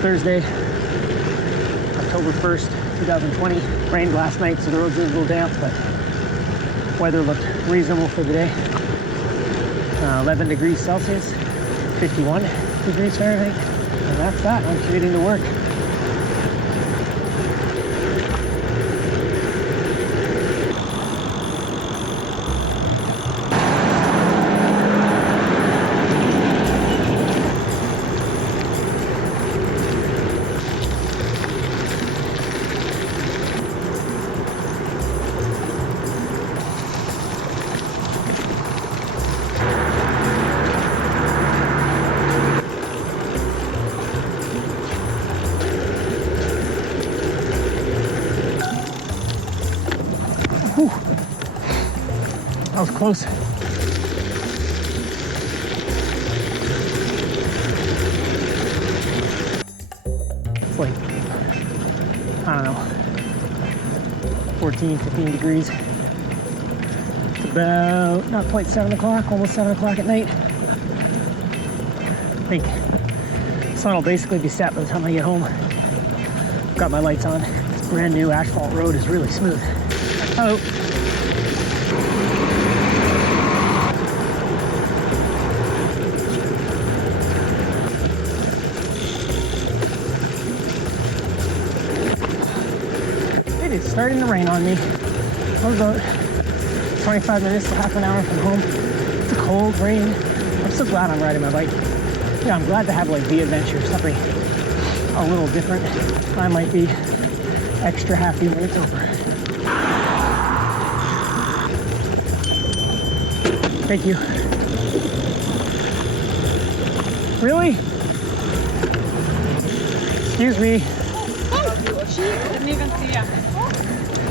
Thursday, October 1st, 2020. Rained last night, so the roads are a little damp, but weather looked reasonable for the day. 11 degrees Celsius, 51 degrees Fahrenheit, and that's that. I'm commuting to work. Whew. That was close. It's like, I don't know, 14, 15 degrees. It's about not quite 7 o'clock, almost 7 o'clock at night. I think the sun will basically be set by the time I get home. Got my lights on. This brand new asphalt road is really smooth. Hello. It is starting to rain on me. I'm about 25 minutes to half an hour from home. It's a cold rain. I'm so glad I'm riding my bike. Yeah, I'm glad to have like the adventure, something a little different. I might be extra happy when it's over. Thank you. Really? Excuse me.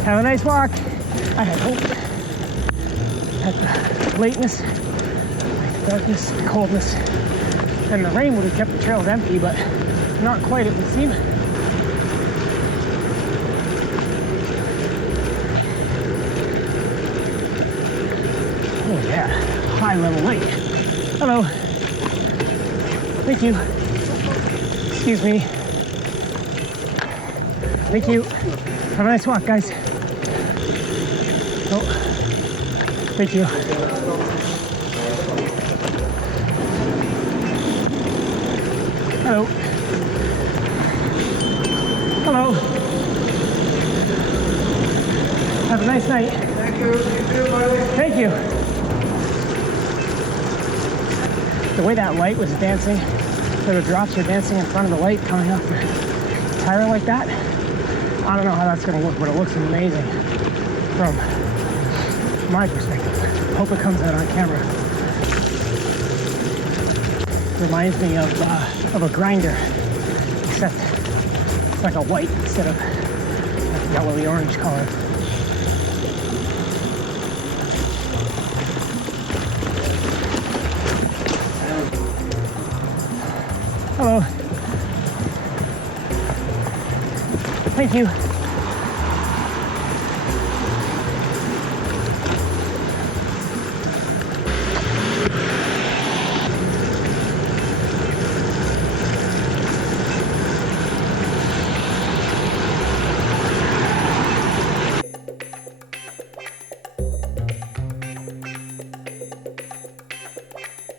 Have a nice walk. I had hope that the lateness, the darkness, the coldness, and the rain would have kept the trails empty, but not quite, it would seem. Oh yeah, high level lake. Hello. Thank you. Excuse me. Thank you. Have a nice walk, guys. Oh, thank you. Hello. Hello. Have a nice night. Thank you. You too, buddy. Thank you. The way that light was dancing, little drops are dancing in front of the light coming off the tire like that. I don't know how that's going to look, but it looks amazing from my perspective. Hope it comes out on camera. Reminds me of a grinder, except it's like a white instead of a yellowy orange color. Hello. Thank you.